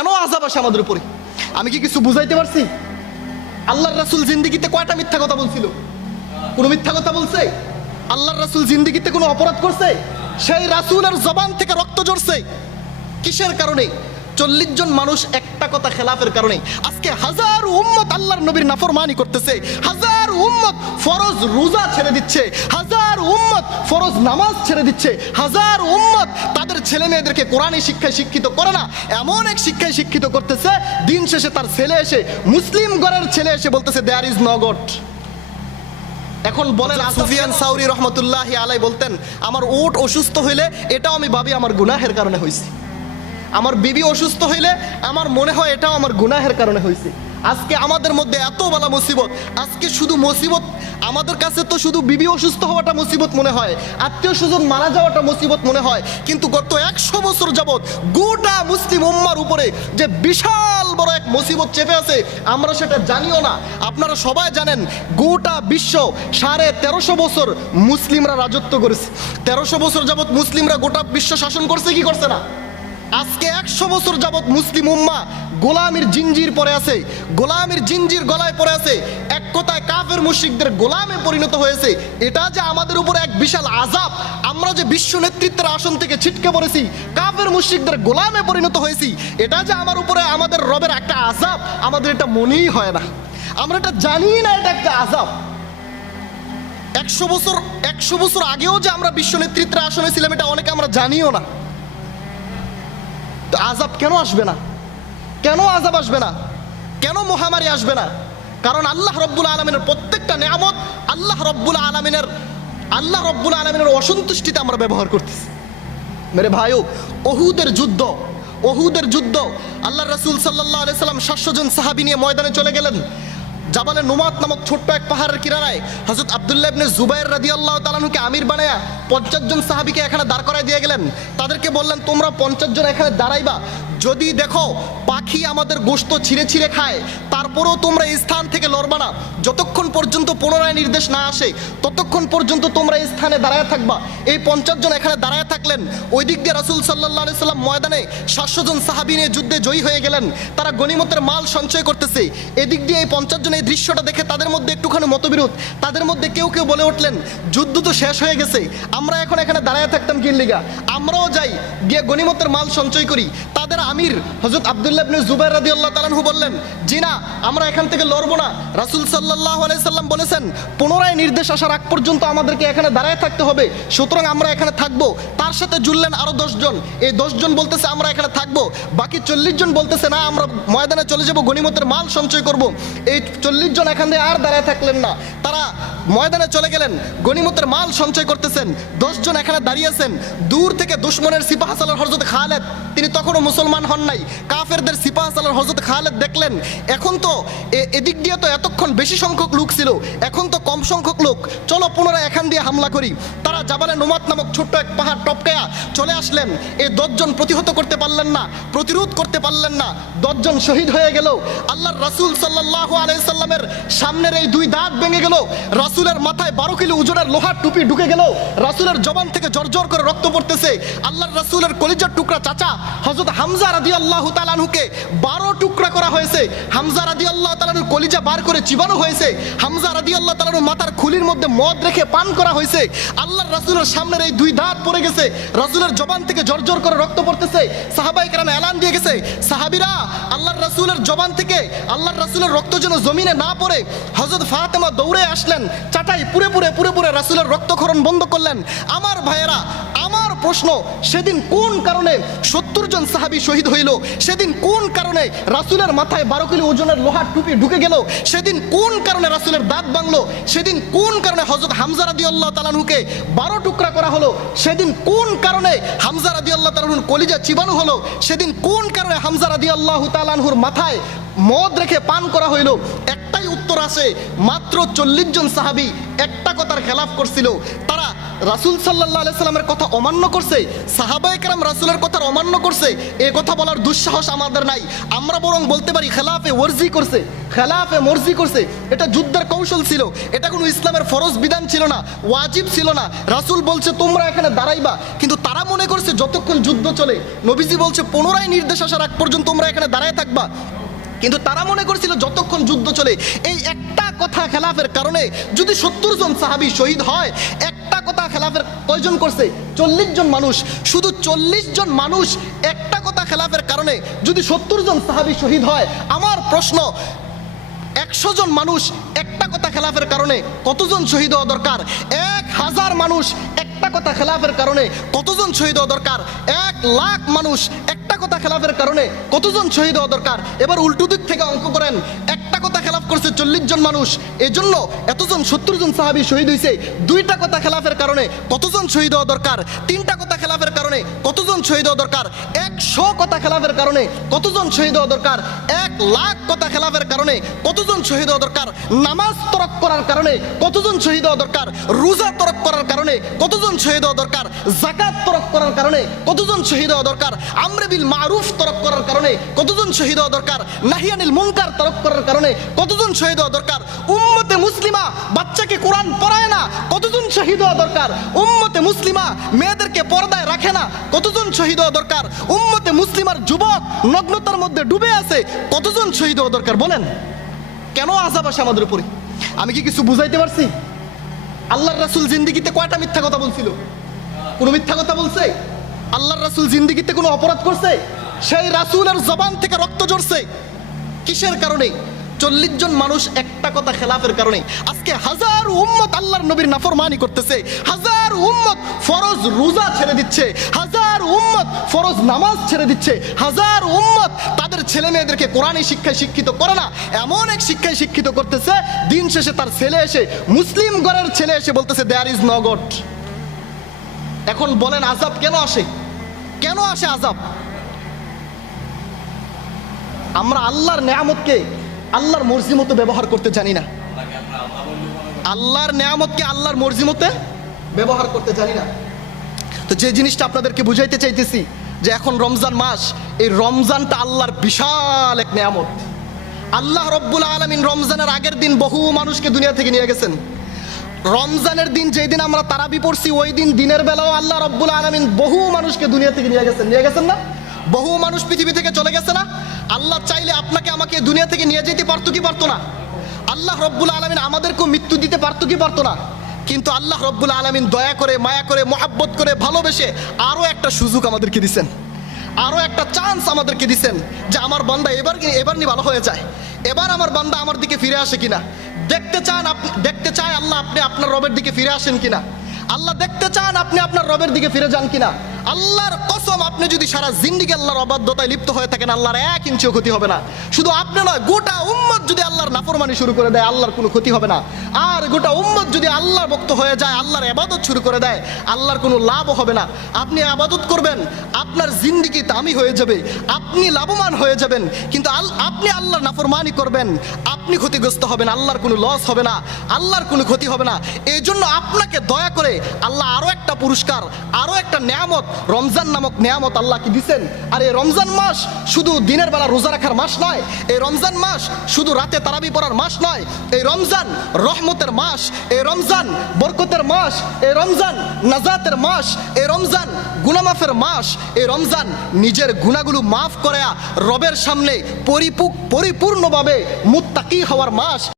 কেন আযাব আসে আমাদের উপরে? আমি কি কিছু বুঝাইতে পারছি? আল্লাহর রাসূল জিন্দেগিতে কয়টা মিথ্যা কথা বলছিল? কোনো মিথ্যা কথা বলছে? আল্লাহর রাসূল জিন্দেগিতে কোনো অপরাধ করছে? সেই রাসূলের জবান থেকে রক্ত ঝরছে কিসের কারণে? 40 জন মানুষ একটা কথা খেলাফের কারণে। আজকে হাজার উম্মত আল্লাহর নবীর নাফরমানি করতেছে, হাজার উম্মত ফরজ রোজা ছেড়ে দিচ্ছে, হাজার উম্মত ফরজ নামাজ ছেড়ে দিচ্ছে, হাজার উম্মত তাদের ছেলে মেয়েদেরকে কোরআনী শিক্ষায় শিক্ষিত করে না, এমন এক শিক্ষায় শিক্ষিত করতেছে, দিন শেষে তার ছেলে এসে, মুসলিম ঘরের ছেলে এসে বলতেছে দেয়ার ইজ নো গড। এখন বলেন, সুফিয়ান সাউরি রহমতুল্লাহি আলাইহি বলতেন, আমার উট অসুস্থ হইলে এটাও আমি ভাবি আমার গুনাহের কারণে হয়েছে, আমার বিবি অসুস্থ হইলে আমার মনে হয় এটাও আমার গুনাহের কারণে হয়েছে। আজকে আমাদের মধ্যে এত বলা মুসিবত, আজকে শুধু মুসিবত আমাদের কাছে তো শুধু বিবি অসুস্থ হওয়াটা মুসিবত মনে হয়, আত্মীয় স্বজন মারা যাওয়াটা মুসিবত মনে হয়, কিন্তু গত 100 বছর যাবৎ গোটা মুসলিম উম্মার উপরে যে বিশাল বড় এক মুসিবত চেপে আছে আমরা সেটা জানিও না। আপনারা সবাই জানেন গোটা বিশ্ব 1350 বছর মুসলিমরা রাজত্ব করেছে, 1300 বছর যাবৎ মুসলিমরা গোটা বিশ্ব শাসন করছে কি করছে না? আজকে 100 বছর যাবৎ মুসলিম উম্মাহ গোলামির জিঞ্জির পরে আছে, গোলামির জিঞ্জির গলায় পড়ে আছে, এক কথায় কাফের মুশরিকদের গোলামে পরিণত হয়েছে। এটা যে আমাদের উপরে এক বিশাল আযাব, আমরা যে বিশ্ব নেতৃত্বের আসন থেকে ছিটকে পড়েছি, কাফের মুশরিকদের গোলামে পরিণত হয়েছি, এটা যে আমার উপরে আমাদের রবের একটা আযাব, আমাদের এটা মনেই হয় না, আমরা এটা জানি না এটা একটা আযাব। 100 বছর আগেও যে আমরা বিশ্ব নেতৃত্বের আসনে ছিলাম এটা অনেকে আমরা জানিও না। তো আযাব কেন আসবে না? কেন আযাব আসবে না? কেন মহামারী আসবে না? কারণ আল্লাহ রব্বুল আলামিনের প্রত্যেকটা নিয়ামত আল্লাহ রব্বুল আলামিনের অসন্তুষ্টিতে আমরা ব্যবহার করতেছি। মেরে ভাইও, ওহুদের যুদ্ধ আল্লাহ রাসূল সাল্লাল্লাহু আলাইহি সাল্লাম 700 জন সাহাবী নিয়ে ময়দানে চলে গেলেন। জাবালে নুমাত নামক ছোট্ট এক পাহাড়ের কিনারায় হযরত আব্দুল্লাহ ইবনে জুবাইর রাদিয়াল্লাহু তাআলা আনহুকে আমির বানায়া 50 জন সাহাবীকে এখানে দাঁড় করায় দিয়ে গেলেন। তাদেরকে বললেন, তোমরা 50 জন এখানে দাঁড়াইবা, যদি দেখো পাখি আমাদের গোশত ছিঁড়ে ছিঁড়ে খায় তারপরেও তোমরা এই স্থান থেকে লড়বা না, যতক্ষণ পর্যন্ত পুনরায় নির্দেশ না আসে ততক্ষণ পর্যন্ত তোমরা এই স্থানে দাঁড়ায় থাকবা। এই 50 জন এখানে দাঁড়ায় থাকলেন। ওই দিক দিয়ে রাসূল সাল্লাল্লাহু আলাইহি সাল্লাম ময়দানে 700 জন সাহাবী নিয়ে যুদ্ধে জয়ী হয়ে গেলেন, তারা গনিমতের মাল সঞ্চয় করতেছে। এদিক দিয়ে এই 50 জন এই দৃশ্যটা দেখে তাদের মধ্যে একটুখানি মতবিরোধ, তাদের মধ্যে কেউ কেউ বলে উঠলেন, যুদ্ধ তো শেষ হয়ে গেছে, আমরা এখন এখানে দাঁড়ায় থাকতাম কি লিগা, আমরাও যাই গিয়ে গনিমতের মাল সঞ্চয় করি। তাদের আমির হযরত আব্দুল্লাহ ইবনে জুবাইর রাদিয়াল্লাহু তাআলা আনহু বললেন, জি না, আমরা এখান থেকে লড়বো না। রাসূল সাল্লাল্লাহু আলাইহি সাল্লাম বলেছেন পুনরায় নির্দেশ আসার আগ পর্যন্ত আমাদেরকে এখানে দাঁড়ায় থাকতে হবে, সুতরাং আমরা এখানে থাকবো। তার সাথে জুড়লেন আরো 10 জন। এই 10 জন বলতেছে আমরা এখানে থাকবো, বাকি 40 জন বলতেছে না, আমরা ময়দানে চলে যাব, গনিমতের মাল সঞ্চয় করব। এই 40 জন এখান দিয়ে আর দাঁড়ায় থাকলেন না, তারা ময়দানে চলে গেলেন, গনিমতের মাল সঞ্চয় করতেছেন। 10 জন এখানে দাঁড়িয়েছেন। দূর থেকে দুশমনের সিপাহ সালার হযরত খালেদ, তিনি তখনও মুসলমান হন নাই, কাফেরদের সিপাহ সালার হযরত খালেদ দেখলেন এখন তো এদিক দিয়ে তো এতক্ষণ বেশি সংখ্যক লোক ছিল, এখন তো কম সংখ্যক লোক, চলো পুনরায় এখান দিয়ে হামলা করি। তারা জাবালে নুমাত নামক ছোট্ট এক পাহাড় টপকায়া চলে আসলেন। এই 10 জন প্রতিহত করতে পারলেন না, প্রতিরোধ করতে পারলেন না, 10 জন শহীদ হয়ে গেল। আল্লাহর রাসূল সাল্লাল্লাহু আলাইহি সাল্লামের সামনের এই 2 দাঁত ভেঙে গেল, রাসূলের মাথায় 12 কিলো ওজনের লোহার টুপি ঢুকে গেল, রাসূলের জবান থেকে জর্জর করে রক্ত পড়তেছে। আল্লাহর রাসূলের কলিজার টুকরা চাচা হযরত হামজা রাদিয়াল্লাহু তাআলা আনহুকে 12 টুকরা করা হয়েছে। হামজা রাদিয়াল্লাহু তাআলা আনহুর কলিজা বার করে চিবানো হয়েছে। হামজা রাদিয়াল্লাহু তাআলা আনহুর মাথার খুলির মধ্যে মদ রেখে পান করা হয়েছে। আল্লাহর রাসূলের সামনের এই 2 দাঁত পড়ে গেছে, রাসূলের জবান থেকে জর্জর করে রক্ত পড়তেছে। সাহাবায়ে কেরাম এলান দিয়ে গেছে, সাহাবীরা আল্লাহর রাসূলের জবান থেকে আল্লাহর রাসূলের রক্ত যেন জমিনে না পড়ে। হযরত ফাতেমা দৌড়ে আসলেন, চাটাই পুরে পুরে রাসূলের রক্তক্ষরণ বন্ধ করলেন। আমার ভাইয়েরা, আমার প্রশ্ন, সেদিন কোন কারণে 70 জন সাহাবী শহীদ হইল? সেদিন কোন কারণে রাসূলের মাথায় 12 কিলো ওজনের লোহার টুপি ঢুকে গেল? সেদিন কোন কারণে রাসূলের দাঁত ভাঙলো? সেদিন কোন কারণে হযরত হামজা রাদিয়াল্লাহু তাআলা আনহুকে 12 টুকরা করা হলো? সেদিন কোন কারণে হামজা রাদিয়াল্লাহু তাআলা আনহুর কলিজা চিবানো হলো? সেদিন কোন কারণে হামজা রাদিয়াল্লাহু তাআলা আনহুর মাথায় মদ রেখে পান করা হইল? একটাই উত্তর আছে, মাত্র 40 জন সাহাবী একটা কথার খেলাফ করছিল। তারা রাসূল সাল্লাল্লাহু আলাইহি সাল্লামের কথা অমান্য করছে, সাহাবায়ে কেরাম রাসূলের কথা অমান্য করছে, এই কথা বলার দুঃসাহস আমাদের নাই। আমরা বরং বলতে পারি খেলাফে ওয়ারজি করছে, খেলাফে মর্জি করছে। এটা যুদ্ধের কৌশল ছিল, এটা কোনো ইসলামের ফরজ বিধান ছিল না, ওয়াজিব ছিল না। রাসূল বলছে তোমরা এখানে দাঁড়াইবা, কিন্তু তারা মনে করছে যতক্ষণ যুদ্ধ চলে, নবীজি বলছে পুনরায় নির্দেশ আসার আগ পর্যন্ত তোমরা এখানে দাঁড়ায় থাকবা, কিন্তু তারা মনে করছিল যতক্ষণ যুদ্ধ চলে। এই একটা কথা খেলাফের কারণে যদি 70 জন সাহাবী শহীদ হয়, একটা কথা খেলাফের কয়জন করছে? 40 জন মানুষ। শুধু 40 জন মানুষ একটা কথা খেলাফের কারণে যদি 70 জন সাহাবী শহীদ হয়, আমার প্রশ্ন 100 জন মানুষ একটা কথা খেলাফের কারণে কতজন শহীদ হওয়া দরকার? 1000 মানুষ একটা কথা খেলাফের কারণে কতজন শহীদ হওয়া দরকার? 1 লাখ মানুষ একটা কথা খেলাফের কারণে কতজন শহীদ হওয়া দরকার? এবার উল্টো দিক থেকে অঙ্ক করেন, একটা কথা খেলাফ করছে 40 জন মানুষ, এজন্য এতজন 70 জন সাহাবী শহীদ হয়েছে। 2টা কথা খেলাফের কারণে কতজন শহীদ হওয়া দরকার? 3টা কথা খেলাফের কারণে কতজন শহীদ হওয়া দরকার? 100 কথা খেলাফের কারণে কতজন শহীদ হওয়া দরকার? 1 লাখ কথা খেলাফের কারণে কতজন শহীদ হওয়া দরকার? নামাজ তরক করার কারণে কতজন শহীদ হওয়া দরকার? রোজা তরক করার কারণে কতজন শহীদ হওয়া দরকার? যাকাত তরক করার কারণে কতজন শহীদ হওয়া দরকার? আমরে বিল মারুফ তরক করার কারণে কতজন শহীদ হওয়া দরকার? নাহিয়ানিল মুনকার তরক করার কারণে কতজন শহীদ হওয়া দরকার? উম্মতে মুসলিমা বাচ্চাকে কোরআন পড়ায় না, কতজন শহীদ হওয়া দরকার? উম্মতে মুসলিমা মেয়েদেরকে পর্দায় রাখে না, কতজন শহীদ হওয়া দরকার? উম্মতে মুসলিমার যুবক নগ্নতার মধ্যে ডুবে আছে, কতজন শহীদ হওয়া দরকার? বলেন কেন আযাব আসে আমাদের উপরে? আমি কি কিছু বুঝাইতে পারছি? আল্লাহর রাসূল জিন্দেগিতে কয়টা মিথ্যা কথা বলছিল? কোনো মিথ্যা কথা বলছে? আল্লাহর রাসূল জিন্দেগিতে কোনো অপরাধ করছে? সেই রাসূলের জবান থেকে রক্ত ঝরছে কিসের কারণে? 40 জন মানুষ একটা কথা খেলাফের কারণে। আজকে হাজার উম্মত আল্লাহর নবীর নাফরমানি করতেছে, হাজার উম্মত ফরজ রোজা ছেড়ে দিচ্ছে, হাজার উম্মত ফরজ নামাজ ছেড়ে দিচ্ছে, হাজার উম্মত তাদের ছেলে মেয়েদেরকে কোরআনী শিক্ষায় শিক্ষিত করে না, এমন এক শিক্ষায় শিক্ষিত করতেছে, দিন শেষে তার ছেলে এসে, মুসলিম ঘরের ছেলে এসে বলতেছে দেয়ার ইজ নো গড। এখন বলেন আযাব কেন আসে? কেন আসে আযাব? আমরা আল্লাহর নেয়ামতকে আল্লাহর মর্জি মতো ব্যবহার করতে জানি না, আল্লাহর নেয়ামতকে আল্লাহর মর্জি মতো ব্যবহার করতে জানি না। তো যে জিনিসটা আপনাদেরকে বুঝাইতে চাইতেছি যে এখন রমজান মাস, এই রমজানটা আল্লাহর বিশাল এক নেয়ামত। আল্লাহ রব্বুল আলামিন রমজানের আগের দিন বহু মানুষকে দুনিয়া থেকে নিয়ে গেছেন। রমজানের দিন যেই দিন আমরা তারাবি পড়ছি, ওই দিন দিনের বেলাও আল্লাহ রব্বুল আলামিন বহু মানুষকে দুনিয়া থেকে নিয়ে গেছেন না? বহু মানুষ পৃথিবী থেকে চলে গেছে না? আল্লাহ চাইলে আপনাকে আমাকে দুনিয়া থেকে নিয়ে যেতে পারতো কি পারতো না? আল্লাহ রব্বুল আলামিন আমাদেরকেও মৃত্যু দিতে পারতো কি পারতো না? কিন্তু আল্লাহ রব্বুল আলামিন দয়া করে, মায়া করে, মহব্বত করে, ভালোবেসে আরো একটা সুযোগ আমাদেরকে দিচ্ছেন, আরো একটা চান্স আমাদেরকে দিচ্ছেন যে আমার বান্দা এবার নি ভালো হয়ে যায়, এবার আমার বান্দা আমার দিকে ফিরে আসে কিনা। দেখতে চায় আল্লাহ আপনি আপনার রবের দিকে ফিরে আসেন কিনা। আল্লাহ দেখতে চান আপনি আপনার রবের দিকে ফিরে যান কিনা। আল্লাহর কসম, আপনি যদি সারা জিন্দেগি আল্লাহর অবাধ্যতায় লিপ্ত হয়ে থাকেন, আল্লাহর 1 ইঞ্চিও ক্ষতি হবে না। শুধু আপনি নয়, গোটা উম্মত যদি আল্লাহর নাফরমানি শুরু করে দেয়, আল্লাহর কোনো ক্ষতি হবে না। আর গোটা উম্মত যদি আল্লাহর ভক্ত হয়ে যায়, আল্লাহর ইবাদত শুরু করে দেয়, আল্লাহর কোনো লাভও হবে না। আপনি ইবাদত করবেন, আপনার জিন্দেগি দামি হয়ে যাবে, আপনি লাভবান হয়ে যাবেন, কিন্তু আপনি আল্লাহর নাফরমানি করবেন, আপনি ক্ষতিগ্রস্ত হবেন, আল্লাহর কোনো লস হবে না, আল্লাহর কোনো ক্ষতি হবে না। এই জন্য আপনাকে দয়া করে আল্লাহ আরো একটা পুরস্কার, আরো একটা নেয়ামত, রমজান নামক নেয়ামত আল্লাহ কি দিচ্ছেন। আর এই রমজান মাস শুধু দিনের বেলা রোজা রাখার মাস নয়, এই রমজান মাস শুধু রাতে তারাবি পড়ার মাস নয়, এই রমজান রহমতের মাস, এই রমজান বরকতের মাস, এই রমজান নাজাতের মাস, এই রমজান গুনাহ মাফের মাস, এই রমজান নিজের গুনাহগুলো মাফ করে রবের সামনে পরিপূর্ণভাবে মুত্তাকি হওয়ার মাস।